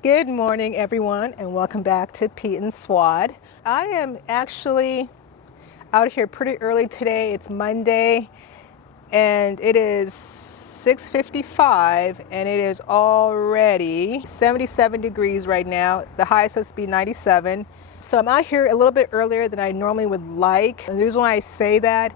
Good morning, everyone, and welcome back to Pete and Suad. I am actually out here pretty early today. It's Monday, and it is 6:55, and it is already 77 degrees right now. The high is supposed to be 97. So I'm out here a little bit earlier than I normally would like. And the reason why I say that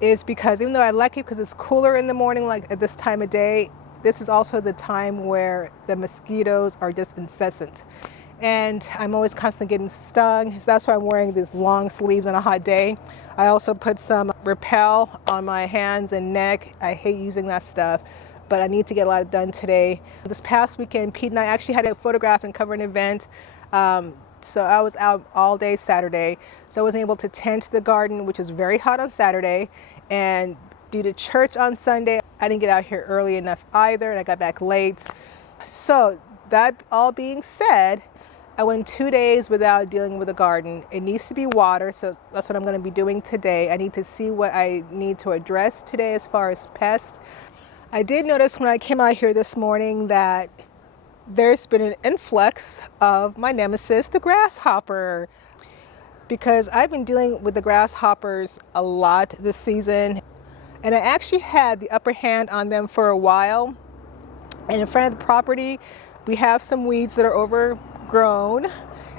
is because even though I like it because it's cooler in the morning, like at this time of day, this is also the time where the mosquitoes are just incessant. And I'm always constantly getting stung. So that's why I'm wearing these long sleeves on a hot day. I also put some Repel on my hands and neck. I hate using that stuff, but I need to get a lot done today. This past weekend, Pete and I actually had a photograph and cover an event. So I was out all day Saturday. So I wasn't able to tend to the garden, which is very hot on Saturday. And due to church on Sunday, I didn't get out here early enough either, and I got back late. So that all being said, I went 2 days without dealing with the garden. It needs to be water, so that's what I'm going to be doing today. I need to see what I need to address today as far as pests. I did notice when I came out here this morning that there's been an influx of my nemesis, the grasshopper, because I've been dealing with the grasshoppers a lot this season. And I actually had the upper hand on them for a while. And in front of the property, we have some weeds that are overgrown.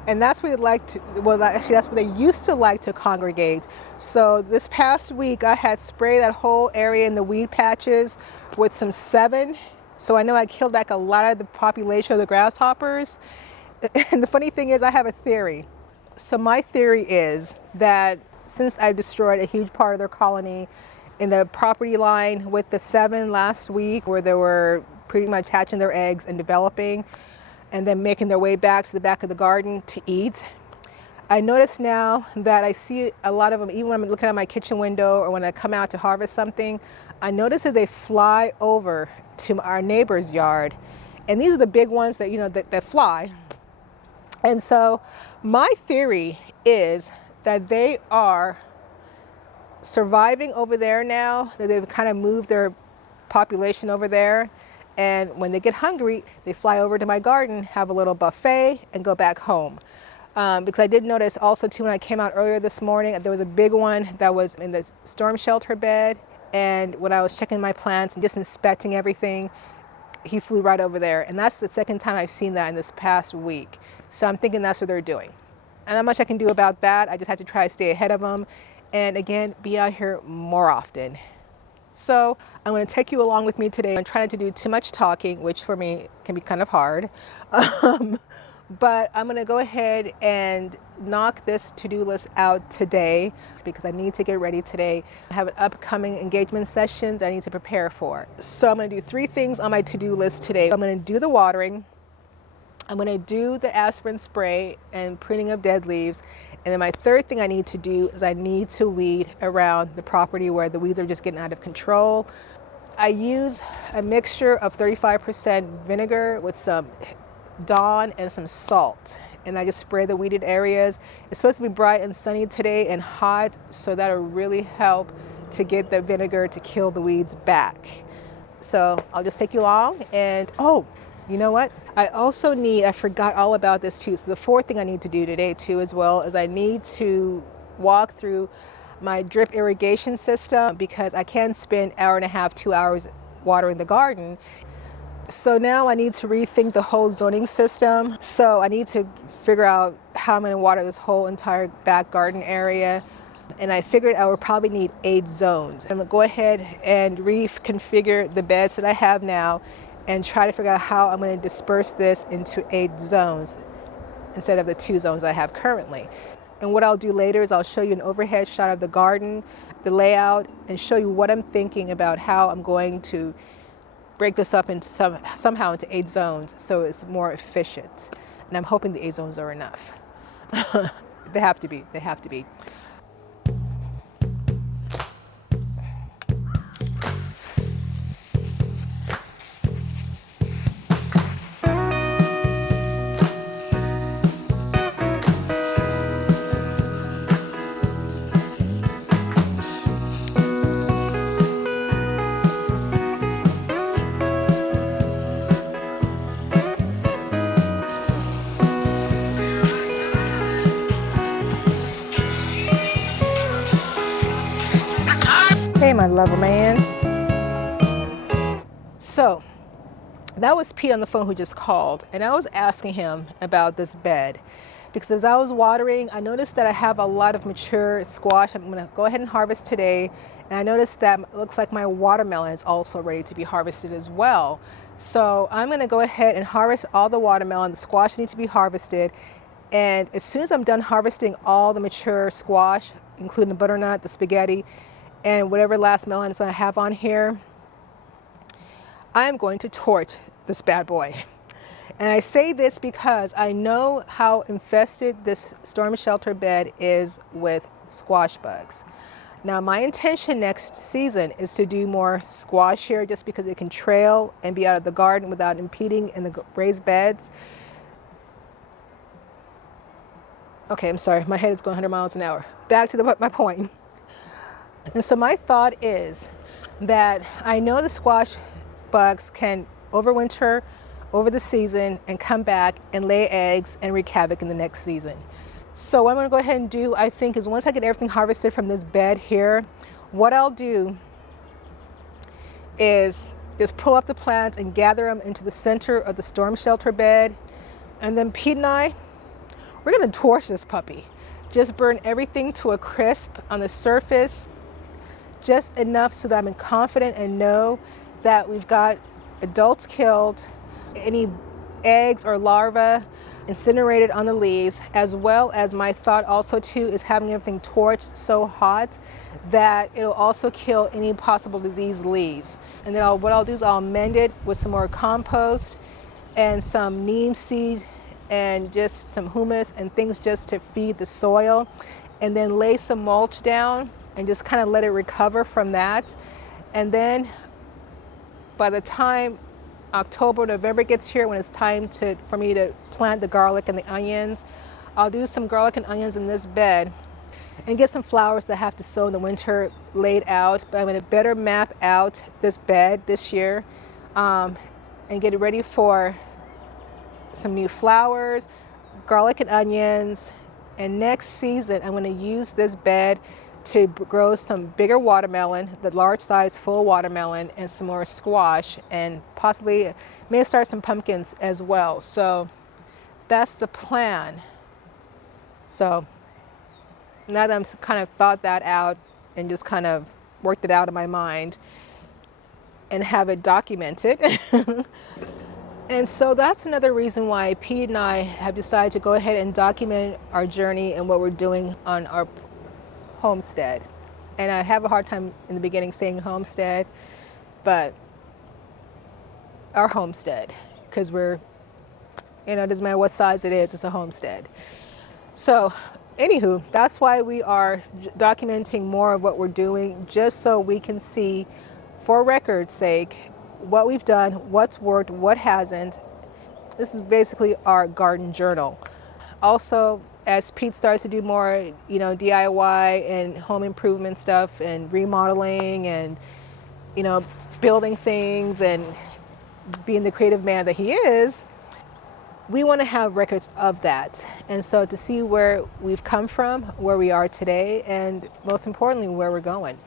And that's where they like to, well, actually that's where they used to like to congregate. So this past week, I had sprayed that whole area in the weed patches with some 7. So I know I killed back a lot of the population of the grasshoppers. And the funny thing is, I have a theory. So my theory is that since I destroyed a huge part of their colony in the property line with the 7 last week, where they were pretty much hatching their eggs and developing and then making their way back to the back of the garden to eat, I notice now that I see a lot of them, even when I'm looking at my kitchen window or when I come out to harvest something, I notice that they fly over to our neighbor's yard. And these are the big ones that, that fly. And so my theory is that they are surviving over there now, that they've kind of moved their population over there. And when they get hungry, they fly over to my garden, have a little buffet, and go back home. Because I did notice also too, when I came out earlier this morning, there was a big one that was in the storm shelter bed. And when I was checking my plants and just inspecting everything, he flew right over there. And that's the second time I've seen that in this past week. So I'm thinking that's what they're doing. And not much I can do about that. I just have to try to stay ahead of them. And again, be out here more often. So I'm going to take you along with me today. I'm trying not to do too much talking, which for me can be kind of hard. But I'm going to go ahead and knock this to-do list out today because I need to get ready today. I have an upcoming engagement session that I need to prepare for. So I'm going to do 3 things on my to-do list today. I'm going to do the watering. I'm going to do the aspirin spray and pruning of dead leaves. And then my third thing I need to do is I need to weed around the property where the weeds are just getting out of control. I use a mixture of 35% vinegar with some Dawn and some salt. And I just spray the weeded areas. It's supposed to be bright and sunny today and hot, so that'll really help to get the vinegar to kill the weeds back. So I'll just take you along. And oh, you know what? I forgot all about this too. So the 4th thing I need to do today too as well is I need to walk through my drip irrigation system because I can spend 1.5 hours, 2 hours watering the garden. So now I need to rethink the whole zoning system. So I need to figure out how I'm going to water this whole entire back garden area. And I figured I would probably need 8 zones. I'm going to go ahead and reconfigure the beds that I have now and try to figure out how I'm going to disperse this into 8 zones instead of the 2 zones I have currently. And what I'll do later is I'll show you an overhead shot of the garden, the layout, and show you what I'm thinking about how I'm going to break this up into somehow into 8 zones so it's more efficient. And I'm hoping the 8 zones are enough. They have to be. They have to be. my lover man. So that was Pete on the phone who just called, and I was asking him about this bed because as I was watering, I noticed that I have a lot of mature squash. I'm going to go ahead and harvest today, and I noticed that it looks like my watermelon is also ready to be harvested as well. So I'm going to go ahead and harvest all the watermelon. The squash needs to be harvested, and as soon as I'm done harvesting all the mature squash, including the butternut, the spaghetti, and whatever last melons I have on here, I'm going to torch this bad boy. And I say this because I know how infested this storm shelter bed is with squash bugs. Now my intention next season is to do more squash here just because it can trail and be out of the garden without impeding in the raised beds. Okay, I'm sorry, my head is going 100 miles an hour. Back to my point. And so my thought is that I know the squash bugs can overwinter over the season and come back and lay eggs and wreak havoc in the next season. So what I'm going to go ahead and do, I think, is once I get everything harvested from this bed here, what I'll do is just pull up the plants and gather them into the center of the storm shelter bed. And then Pete and I, we're going to torch this puppy. Just burn everything to a crisp on the surface, just enough so that I'm confident and know that we've got adults killed, any eggs or larvae incinerated on the leaves, as well as my thought also too is having everything torched so hot that it'll also kill any possible diseased leaves. And then what I'll do is I'll amend it with some more compost and some neem seed and just some humus and things just to feed the soil, and then lay some mulch down and just kind of let it recover from that. And then by the time October, November gets here, when it's time for me to plant the garlic and the onions, I'll do some garlic and onions in this bed and get some flowers that I have to sow in the winter laid out. But I'm going to better map out this bed this year and get it ready for some new flowers, garlic and onions. And next season, I'm going to use this bed to grow some bigger watermelon, the large size full watermelon, and some more squash, and possibly may start some pumpkins as well. So that's the plan. So now that I'm kind of thought that out and just kind of worked it out in my mind and have it documented. And so that's another reason why Pete and I have decided to go ahead and document our journey and what we're doing on our homestead. And I have a hard time in the beginning saying homestead, but our homestead, because we're, it doesn't matter what size it is, it's a homestead. So anywho, that's why we are documenting more of what we're doing, just so we can see, for record's sake, what we've done, what's worked, what hasn't. This is basically our garden journal. Also, as Pete starts to do more, DIY and home improvement stuff and remodeling and, building things and being the creative man that he is, we want to have records of that. And so to see where we've come from, where we are today, and most importantly, where we're going.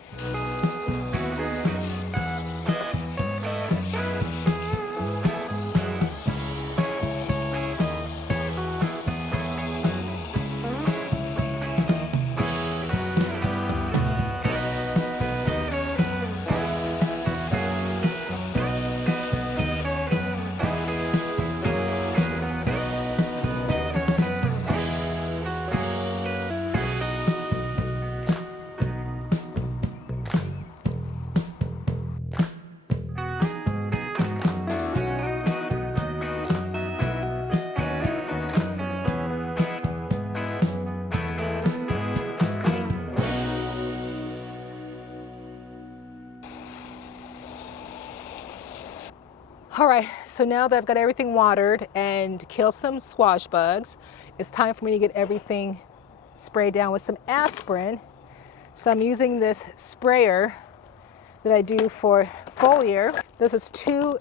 All right, so now that I've got everything watered and killed some squash bugs, it's time for me to get everything sprayed down with some aspirin. So I'm using this sprayer that I do for foliar. This is 2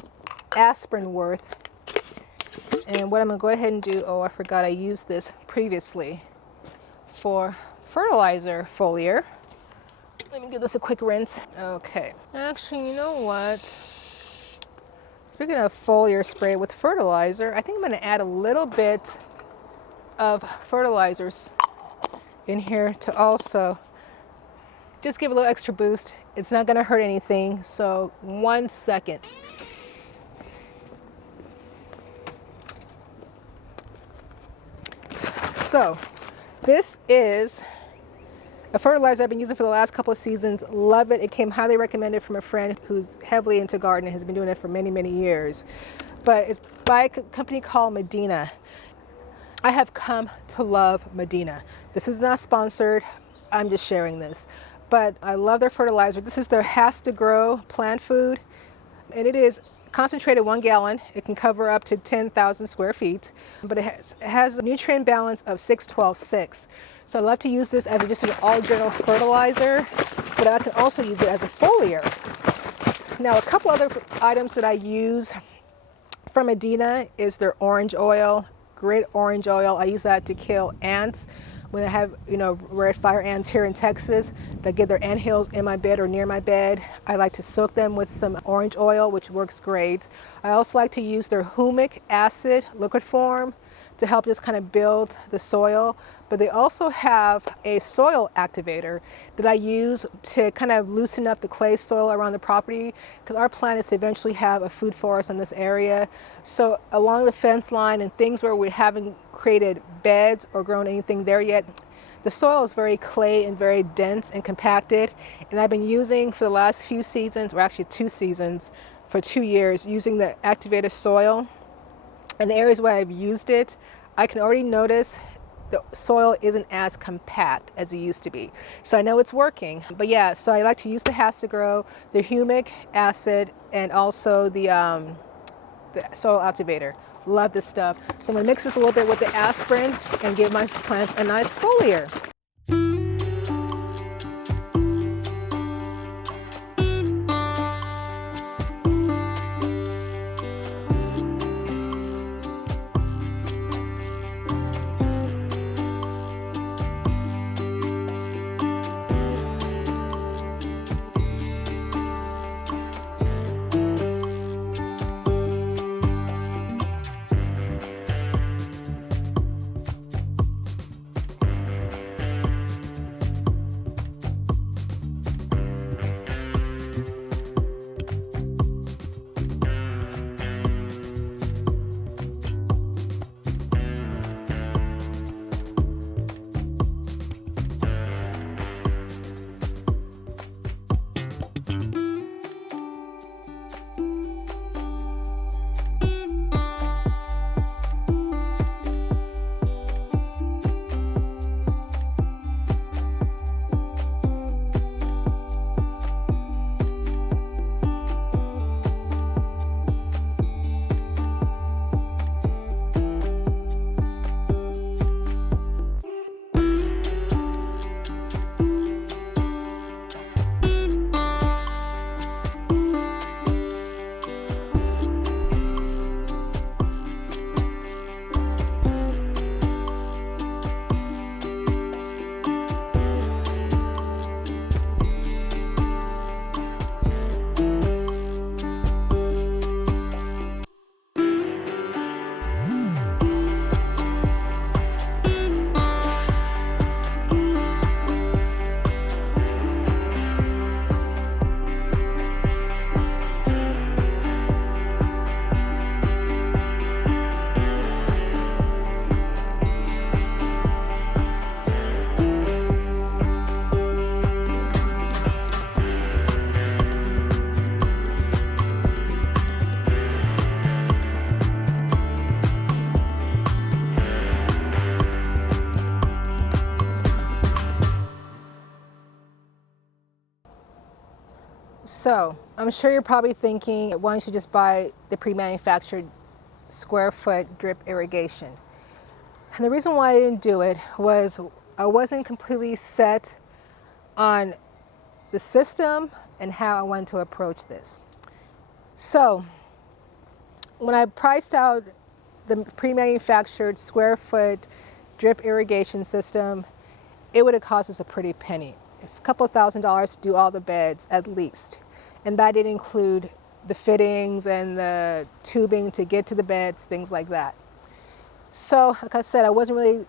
aspirin worth. And what I'm gonna go ahead and do, I forgot I used this previously for fertilizer foliar. Let me give this a quick rinse. Okay. Actually, you know what? Speaking of foliar spray with fertilizer, I think I'm going to add a little bit of fertilizers in here to also just give a little extra boost. It's not going to hurt anything. So 1 second. So this is a fertilizer I've been using for the last couple of seasons. Love it. It came highly recommended from a friend who's heavily into gardening, has been doing it for many, many years. But it's by a company called Medina. I have come to love Medina. This is not sponsored. I'm just sharing this. But I love their fertilizer. This is their Has to Grow plant food. And it is concentrated 1 gallon. It can cover up to 10,000 square feet. But it has a nutrient balance of 6-12-6. So I love to use this as just an all general fertilizer, but I can also use it as a foliar. Now, a couple other items that I use from Medina is their orange oil, great orange oil. I use that to kill ants. When I have, red fire ants here in Texas that get their anthills in my bed or near my bed, I like to soak them with some orange oil, which works great. I also like to use their humic acid liquid form to help just kind of build the soil. But they also have a soil activator that I use to kind of loosen up the clay soil around the property, because our plan is to eventually have a food forest in this area. So along the fence line and things where we haven't created beds or grown anything there yet, the soil is very clay and very dense and compacted. And I've been using for the last few seasons, or actually 2 seasons, for 2 years, using the activated soil. In the areas where I've used it, I can already notice the soil isn't as compact as it used to be. So I know it's working. But yeah, so I like to use the Has to Grow, the humic acid, and also the soil activator. Love this stuff. So I'm gonna mix this a little bit with the aspirin and give my plants a nice foliar. So I'm sure you're probably thinking, why don't you just buy the pre-manufactured square foot drip irrigation? And the reason why I didn't do it was I wasn't completely set on the system and how I wanted to approach this. So when I priced out the pre-manufactured square foot drip irrigation system, it would have cost us a pretty penny. a couple of $1,000 to do all the beds at least. And that didn't include the fittings and the tubing to get to the beds, things like that. So, like I said, I wasn't really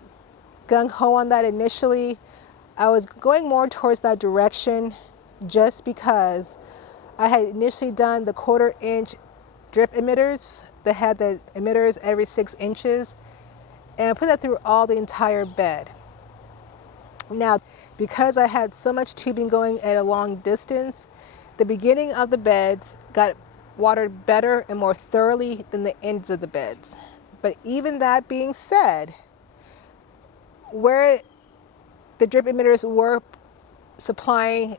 gung-ho on that initially. I was going more towards that direction just because I had initially done the 1/4-inch drip emitters that had the emitters every 6 inches, and I put that through all the entire bed. Now, because I had so much tubing going at a long distance, the beginning of the beds got watered better and more thoroughly than the ends of the beds. But even that being said, where the drip emitters were supplying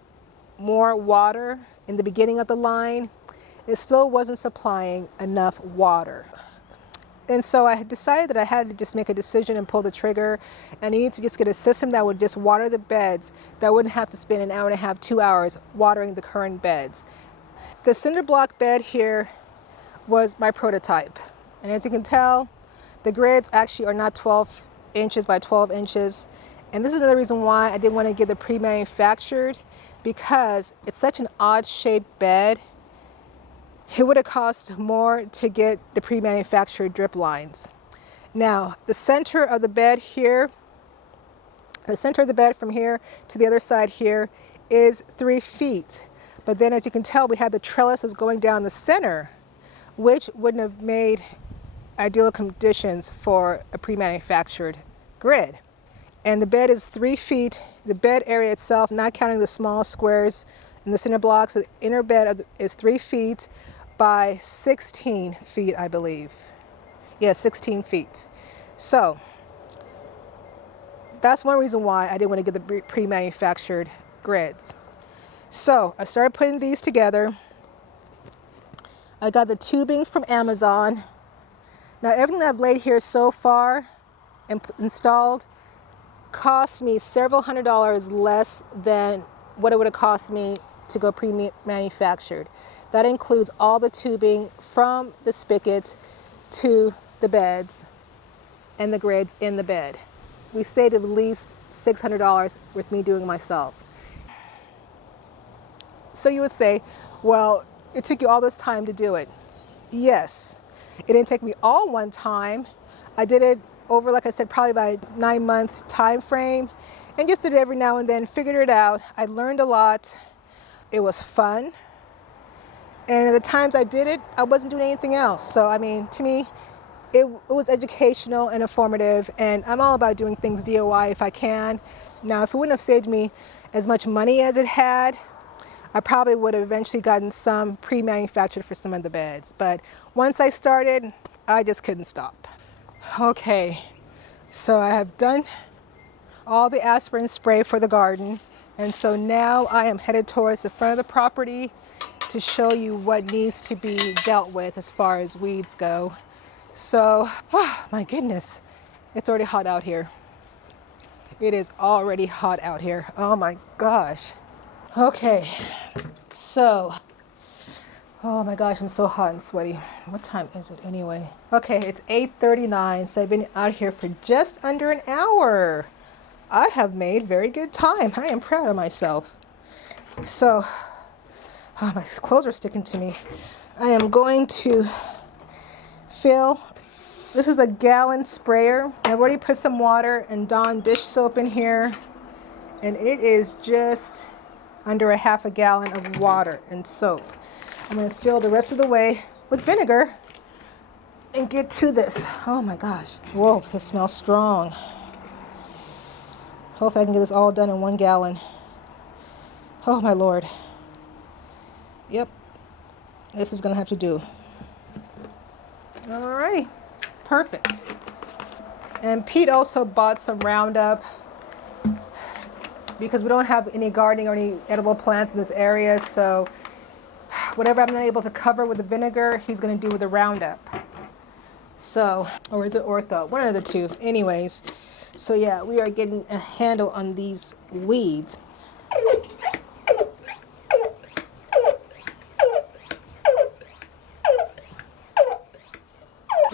more water in the beginning of the line, it still wasn't supplying enough water. And so I had decided that I had to just make a decision and pull the trigger, and I needed to just get a system that would just water the beds, that wouldn't have to spend an hour and a half, 2 hours watering the current beds. The cinder block bed here was my prototype. And as you can tell, the grids actually are not 12 inches by 12 inches. And this is another reason why I didn't want to get the pre-manufactured, because it's such an odd shaped bed. It would have cost more to get the pre-manufactured drip lines. Now, the center of the bed here, the center of the bed from here to the other side here is 3 feet. But then as you can tell, we have the trellises going down the center, which wouldn't have made ideal conditions for a pre-manufactured grid. And the bed is 3 feet. The bed area itself, not counting the small squares in the cinder blocks, the inner bed is 3 feet by 16 feet, I believe. Yeah, 16 feet. So that's one reason why I didn't want to get the pre-manufactured grids. So I started putting these together. I got the tubing from Amazon. Now everything that I've laid here so far and installed cost me several $100s less than what it would have cost me to go pre-manufactured. That includes all the tubing from the spigot to the beds and the grids in the bed. We saved at least $600 with me doing it myself. So you would say, well, it took you all this time to do it. Yes, it didn't take me all one time. I did it over, like I said, probably about a 9-month time frame, and just did it every now and then, figured it out. I learned a lot. It was fun. And at the times I did it, I wasn't doing anything else. So, I mean, to me, it was educational and informative, and I'm all about doing things DIY if I can. Now, if it wouldn't have saved me as much money as it had, I probably would have eventually gotten some pre-manufactured for some of the beds. But once I started, I just couldn't stop. Okay, so I have done all the aspirin spray for the garden, and so now I am headed towards the front of the property to show you what needs to be dealt with as far as weeds go. So, oh my goodness, it's already hot out here. It is already hot out here. Oh my gosh. Okay, so, oh my gosh, I'm so hot and sweaty. What time is it anyway? Okay, it's 8:39, so I've been out here for just under an hour. I have made very good time. I am proud of myself. So, oh, my clothes are sticking to me. I am going to fill, this is a gallon sprayer. I've already put some water and Dawn dish soap in here, and it is just under a half a gallon of water and soap. I'm going to fill the rest of the way with vinegar and get to this. Oh my gosh. Whoa, this smells strong. Hopefully I can get this all done in 1 gallon. Oh my Lord. Yep, this is going to have to do. Alrighty, perfect. And Pete also bought some Roundup because we don't have any gardening or any edible plants in this area, so whatever I'm not able to cover with the vinegar, he's going to do with the Roundup. So, or is it Ortho? One of the two. Anyways, so yeah, we are getting a handle on these weeds.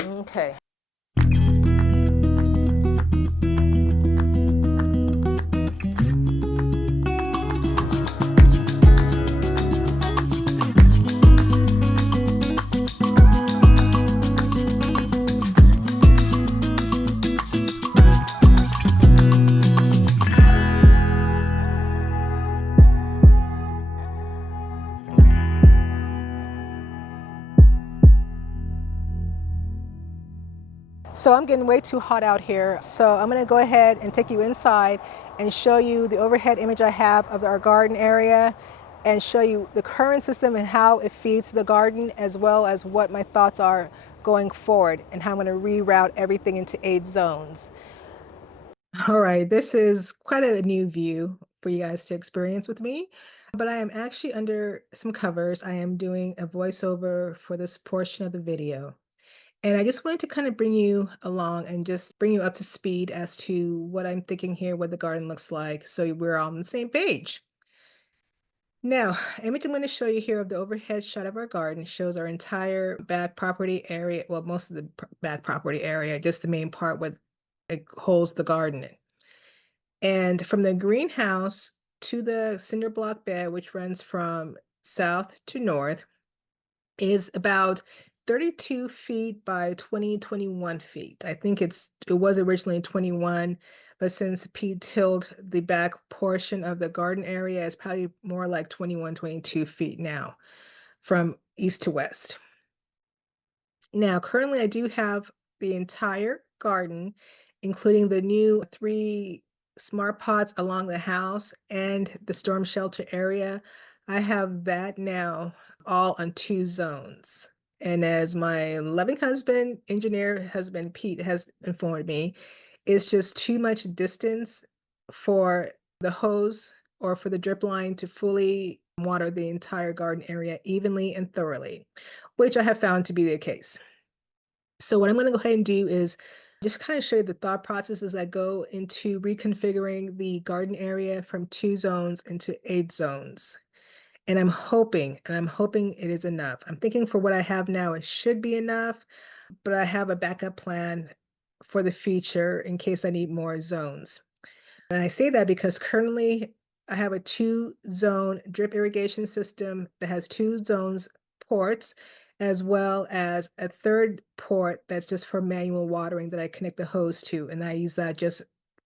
Okay. So I'm getting way too hot out here. So I'm going to go ahead and take you inside and show you the overhead image I have of our garden area and show you the current system and how it feeds the garden, as well as what my thoughts are going forward and how I'm going to reroute everything into 8 zones. All right, this is quite a new view for you guys to experience with me, but I am actually under some covers. I am doing a voiceover for this portion of the video. And I just wanted to kind of bring you along and just bring you up to speed as to what I'm thinking here, what the garden looks like, so we're all on the same page. Now, image I'm going to show you here of the overhead shot of our garden shows our entire back property area, well, most of the back property area, just the main part where it holds the garden in. And from the greenhouse to the cinder block bed, which runs from south to north, is about 32 feet by 21 feet. I think it was originally 21, but since Pete tilled the back portion of the garden area, it's probably more like 21, 22 feet now from east to west. Now, currently I do have the entire garden, including the new 3 smart pots along the house and the storm shelter area. I have that now all on 2 zones. And as my loving husband, engineer husband Pete has informed me, it's just too much distance for the hose or for the drip line to fully water the entire garden area evenly and thoroughly, which I have found to be the case. So what I'm going to go ahead and do is just kind of show you the thought processes that go into reconfiguring the garden area from 2 zones into 8 zones. And I'm hoping it is enough. I'm thinking for what I have now, it should be enough, but I have a backup plan for the future in case I need more zones. And I say that because currently I have a 2-zone drip irrigation system that has 2 zones ports, as well as a 3rd port that's just for manual watering that I connect the hose to. And I use that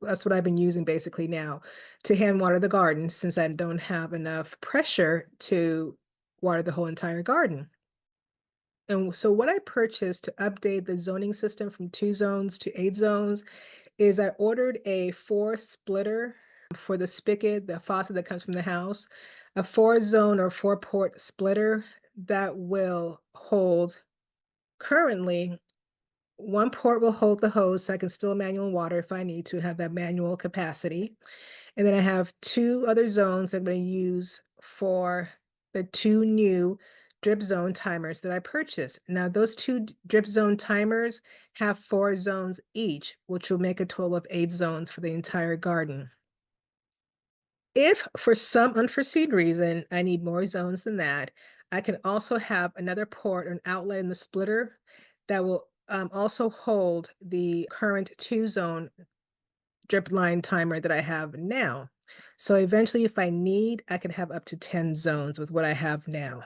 that's what I've been using basically now to hand water the garden, since I don't have enough pressure to water the whole entire garden. And so what I purchased to update the zoning system from 2 zones to 8 zones is I ordered a 4 splitter for the spigot, the faucet that comes from the house, a 4-zone or 4-port splitter that will hold, currently, 1 port will hold the hose so I can still manual water if I need to have that manual capacity. And then I have 2 other zones that I'm going to use for the 2 new drip zone timers that I purchased. Now, those 2 drip zone timers have 4 zones each, which will make a total of 8 zones for the entire garden. If for some unforeseen reason I need more zones than that, I can also have another port or an outlet in the splitter that will also hold the current 2-zone drip line timer that I have now. So eventually, if I need, I can have up to 10 zones with what I have now.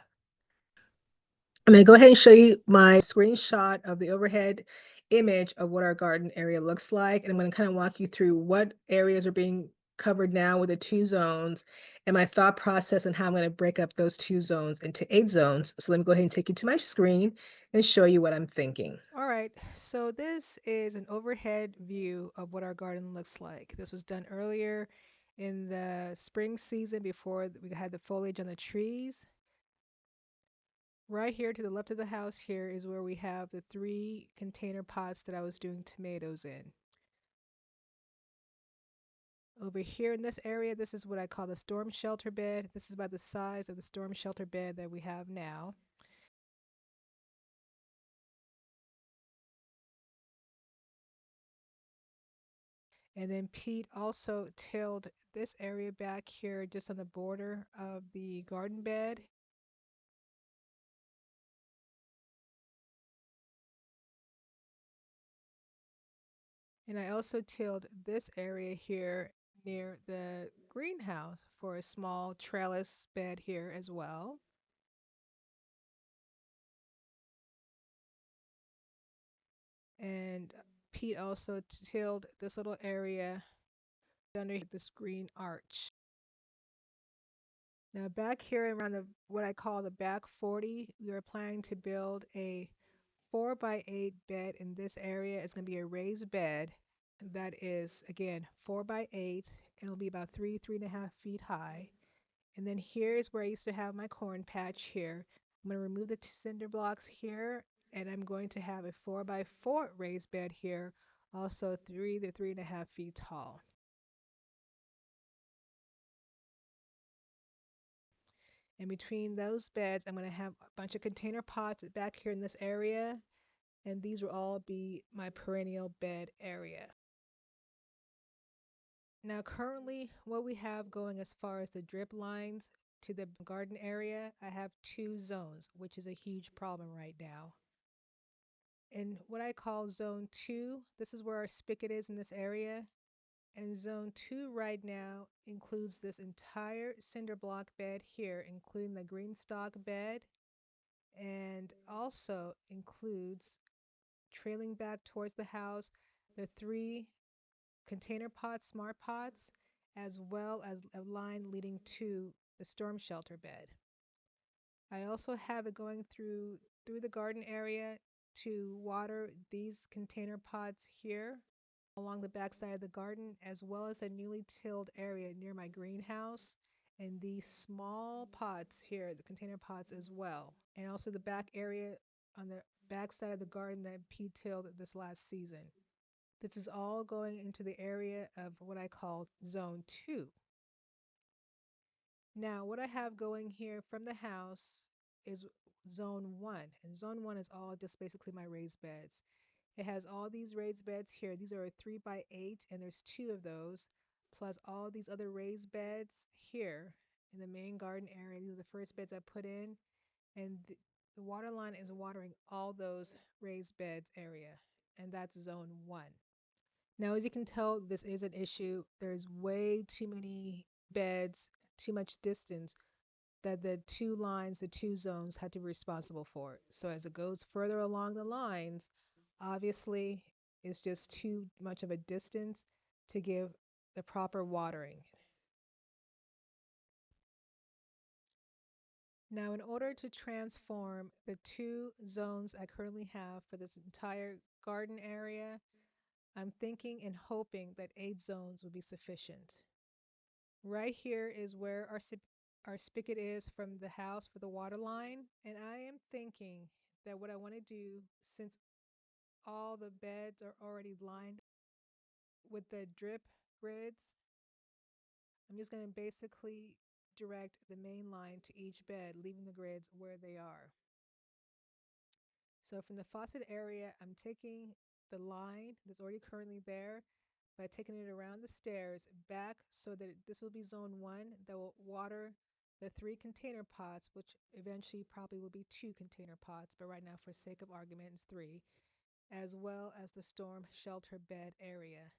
I'm going to go ahead and show you my screenshot of the overhead image of what our garden area looks like. And I'm going to kind of walk you through what areas are being covered now with the 2 zones and my thought process and how I'm going to break up those 2 zones into 8 zones. So let me go ahead and take you to my screen and show you what I'm thinking. All right, so this is an overhead view of what our garden looks like. This was done earlier in the spring season before we had the foliage on the trees. Right here to the left of the house here is where we have the 3 container pots that I was doing tomatoes in. Over here in this area, this is what I call the storm shelter bed. This is about the size of the storm shelter bed that we have now. And then Pete also tilled this area back here just on the border of the garden bed. And I also tilled this area here near the greenhouse for a small trellis bed here as well. And Pete also tilled this little area under this green arch. Now back here around what I call the back 40, we are planning to build a 4 by 8 bed in this area is going to be a raised bed that is, again, 4 by 8, and it'll be about 3.5 feet high. And then here's where I used to have my corn patch here. I'm going to remove the cinder blocks here, and I'm going to have a 4 by 4 raised bed here, also 3 to 3.5 feet tall. And between those beds, I'm going to have a bunch of container pots back here in this area, and these will all be my perennial bed area. Now, currently, what we have going as far as the drip lines to the garden area, I have two zones, which is a huge problem right now. In what I call zone 2, this is where our spigot is in this area. And zone 2 right now includes this entire cinder block bed here, including the green stalk bed, and also includes, trailing back towards the house, the 3 container pots, smart pots, as well as a line leading to the storm shelter bed. I also have it going through the garden area to water these container pots here along the backside of the garden, as well as a newly tilled area near my greenhouse, and these small pots here, the container pots as well, and also the back area on the backside of the garden that Pete tilled this last season. This is all going into the area of what I call zone 2. Now, what I have going here from the house is zone 1, and zone 1 is all just basically my raised beds. It has all these raised beds here. These are a 3 by 8, and there's two of those, plus all these other raised beds here in the main garden area. These are the first beds I put in, and the water line is watering all those raised beds area, and that's zone 1. Now, as you can tell, this is an issue. There's way too many beds, too much distance that the two lines, the two zones had to be responsible for. So as it goes further along the lines, obviously it's just too much of a distance to give the proper watering. Now, in order to transform the two zones I currently have for this entire garden area, I'm thinking and hoping that 8 zones will be sufficient. Right here is where our spigot is from the house for the water line. And I am thinking that what I want to do, since all the beds are already lined with the drip grids, I'm just going to basically direct the main line to each bed, leaving the grids where they are. So from the faucet area, I'm taking the line that's already currently there by taking it around the stairs back so that this will be zone 1 that will water the 3 container pots, which eventually probably will be 2 container pots, but right now for sake of argument it's 3, as well as the storm shelter bed area.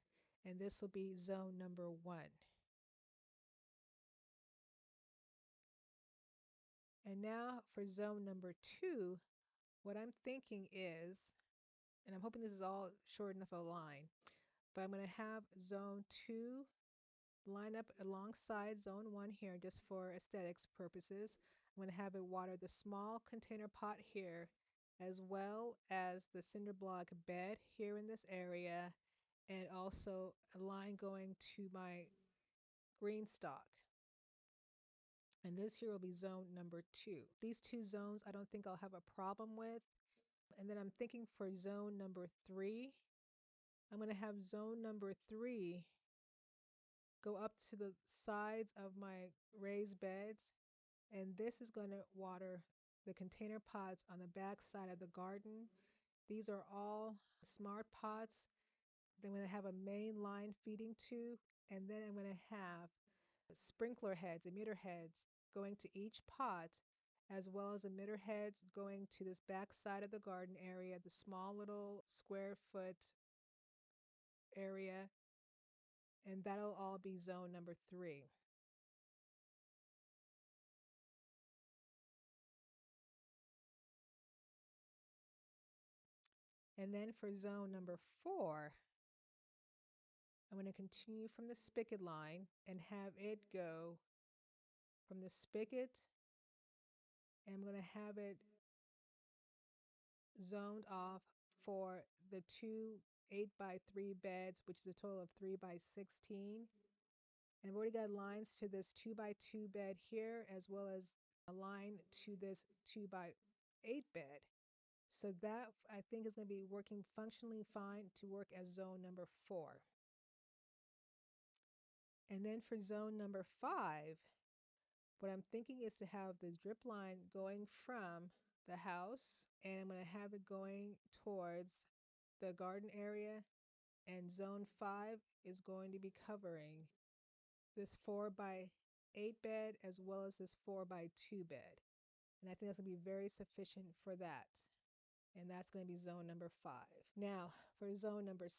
And this will be zone number 1. And now for zone number 2, what I'm thinking is, and I'm hoping this is all short enough of a line, but I'm going to have zone 2 line up alongside zone 1 here just for aesthetics purposes. I'm going to have it water the small container pot here, as well as the cinder block bed here in this area, and also a line going to my green stalk. And this here will be zone number 2. These two zones I don't think I'll have a problem with. And then I'm thinking for zone number 3, I'm going to have zone number 3 go up to the sides of my raised beds, and this is going to water the container pots on the back side of the garden. These are all smart pots. Then I'm going to have a main line feeding to, and then I'm going to have sprinkler heads, emitter heads going to each pot, as well as emitter heads going to this back side of the garden area, the small little square foot area, and that'll all be zone number 3. And then for zone number 4, I'm going to continue from the spigot line and have it go from the spigot, and I'm going to have it zoned off for the two 8x3 beds, which is a total of 3x16. And I've already got lines to this 2x2 bed here, as well as a line to this 2x8 bed. So that I think is going to be working functionally fine to work as zone number 4. And then for zone number 5, what I'm thinking is to have this drip line going from the house, and I'm going to have it going towards the garden area, and zone 5 is going to be covering this 4x8 bed as well as this 4x2 bed. And I think that's going to be very sufficient for that. And that's going to be zone number 5. Now, for zone number 6,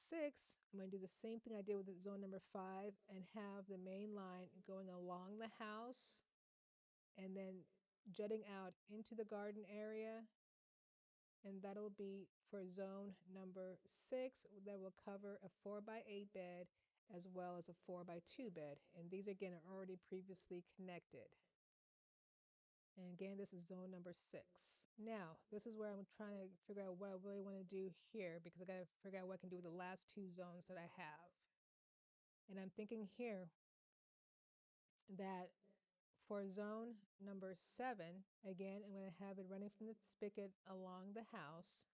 I'm going to do the same thing I did with zone number 5 and have the main line going along the house and then jutting out into the garden area. And that'll be for zone number 6, that will cover a 4x8 bed as well as a 4x2 bed. And these again are already previously connected. And again, this is zone number 6. Now, this is where I'm trying to figure out what I really want to do here, because I got to figure out what I can do with the last 2 zones that I have. And I'm thinking here that for zone number 7, again, I'm going to have it running from the spigot along the house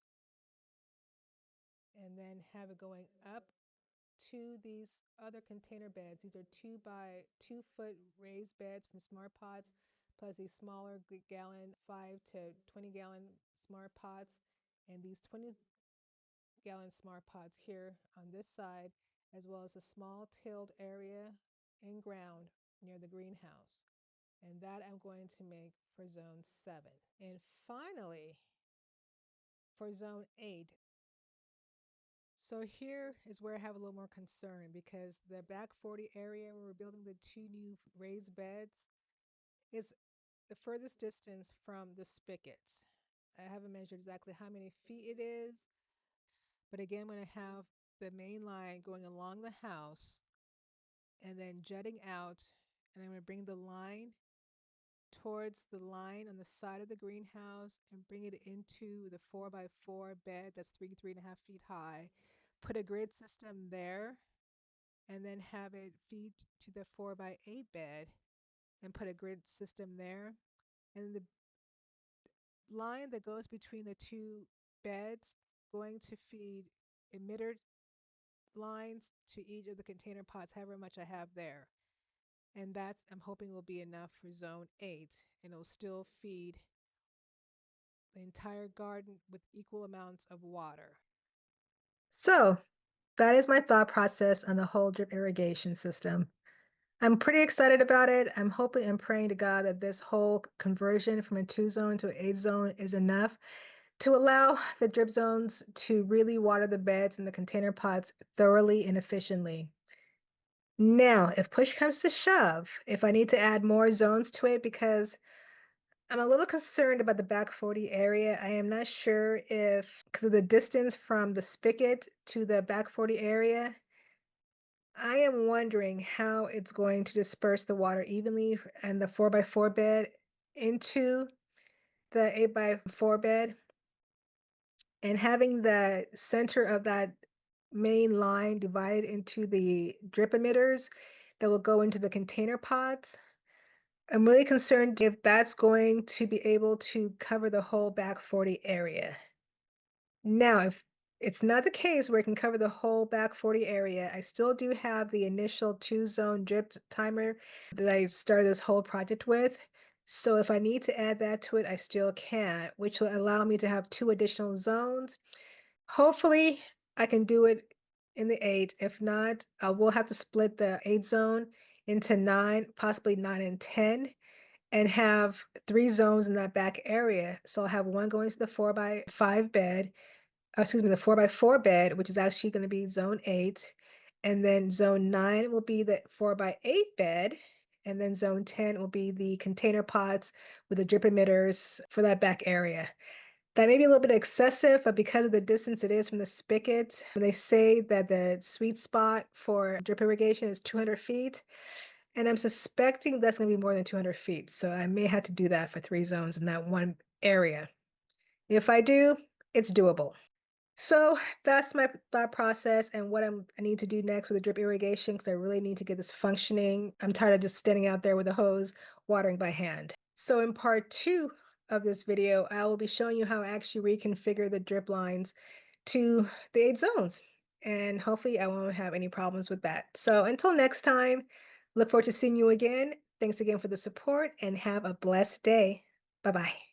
and then have it going up to these other container beds. These are 2x2-foot raised beds from Smart Pots, plus these smaller gallon, 5 to 20 gallon Smart Pots, and these 20-gallon Smart Pots here on this side, as well as a small tilled area in ground near the greenhouse. And that I'm going to make for zone 7. And finally, for zone 8, so here is where I have a little more concern, because the back 40 area where we're building the 2 new raised beds is the furthest distance from the spigots. I haven't measured exactly how many feet it is, but again, I'm going to have the main line going along the house and then jutting out, and I'm going to bring the line towards the line on the side of the greenhouse and bring it into the 4x4 bed that's 3.5 feet high. Put a grid system there and then have it feed to the 4x8 bed and put a grid system there. And the line that goes between the 2 beds going to feed emitter lines to each of the container pots, however much I have there. And that's, I'm hoping, will be enough for zone 8, and it'll still feed the entire garden with equal amounts of water. So that is my thought process on the whole drip irrigation system. I'm pretty excited about it. I'm hoping and praying to God that this whole conversion from a 2-zone to an 8-zone is enough to allow the drip zones to really water the beds and the container pots thoroughly and efficiently. Now, if push comes to shove, if I need to add more zones to it, because I'm a little concerned about the back 40 area. I am not sure if, because of the distance from the spigot to the back 40 area, I am wondering how it's going to disperse the water evenly and the 4x4 bed into the 8x4 bed. And having the center of that main line divided into the drip emitters that will go into the container pots. I'm really concerned if that's going to be able to cover the whole back 40 area. Now, if it's not the case where it can cover the whole back 40 area, I still do have the initial 2-zone drip timer that I started this whole project with. So if I need to add that to it, I still can, which will allow me to have 2 additional zones. Hopefully, I can do it in the 8. If not, I will have to split the 8 zone into 9, possibly 9 and 10, and have 3 zones in that back area. So I'll have one going to the 4x5 bed, excuse me, the 4x4 bed, which is actually going to be zone 8. And then zone 9 will be the 4x8 bed. And then zone 10 will be the container pots with the drip emitters for that back area. That may be a little bit excessive, but because of the distance it is from the spigot, they say that the sweet spot for drip irrigation is 200 feet. And I'm suspecting that's going to be more than 200 feet. So I may have to do that for 3 zones in that one area. If I do, it's doable. So that's my thought process and what I need to do next with the drip irrigation because I really need to get this functioning. I'm tired of just standing out there with a hose watering by hand. So in part 2 of this video, I will be showing you how I actually reconfigure the drip lines to the 8 zones. And hopefully I won't have any problems with that. So until next time, look forward to seeing you again. Thanks again for the support and have a blessed day. Bye-bye.